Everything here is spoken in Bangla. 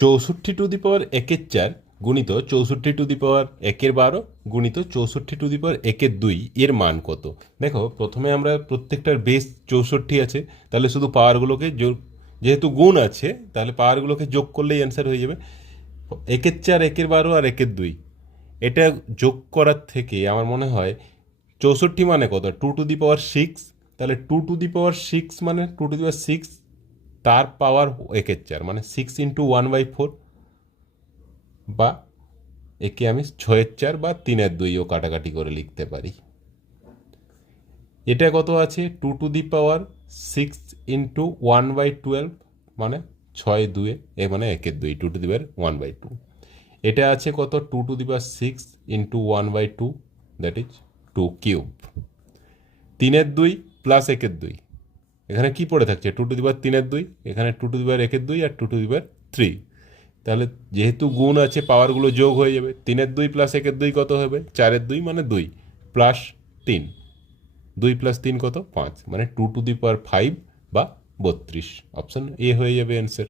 64^4 গুণিত 64^1 গুণিত 64^2 এর মান কত? দেখো, প্রথমে আমরা প্রত্যেকটার বেস 64 আছে, তাহলে শুধু পাওয়ারগুলোকে যোগ, যেহেতু গুণ আছে তাহলে পাওয়ারগুলোকে যোগ করলেই অ্যান্সার হয়ে যাবে। 1^4, 1^12 আর 1^2, এটা যোগ করার থেকে আমার মনে হয় 64 মানে কত, 2^6, তাহলে 2^6 মানে 2^6 তার পাওয়ার 1^4 মানে 6×1/4, বা একে আমি 6^4 বা 3/2ও কাটাকাটি করে লিখতে পারি। এটা কত আছে, 2^6 × 1/12 মানে 6×2, এ মানে 1/2, 2^1/2। এটা আছে কত, 2^6 × 1/2, দ্যাট ইজ 2³ 3/2 প্লাস 1/2, এখানে কি পড়ে থাকছে, 2^3/2, এখানে 2^1/2 আর 2^3। তাহলে যেহেতু গুণ আছে পাওয়ারগুলো যোগ হয়ে যাবে, 3/2 প্লাস 1/2 কত হবে, 4/2 মানে 2 প্লাস 3, 2 প্লাস 3 কত, 5, মানে 2^5 বা 32। অপশন এ হয়ে যাবে অ্যান্সার।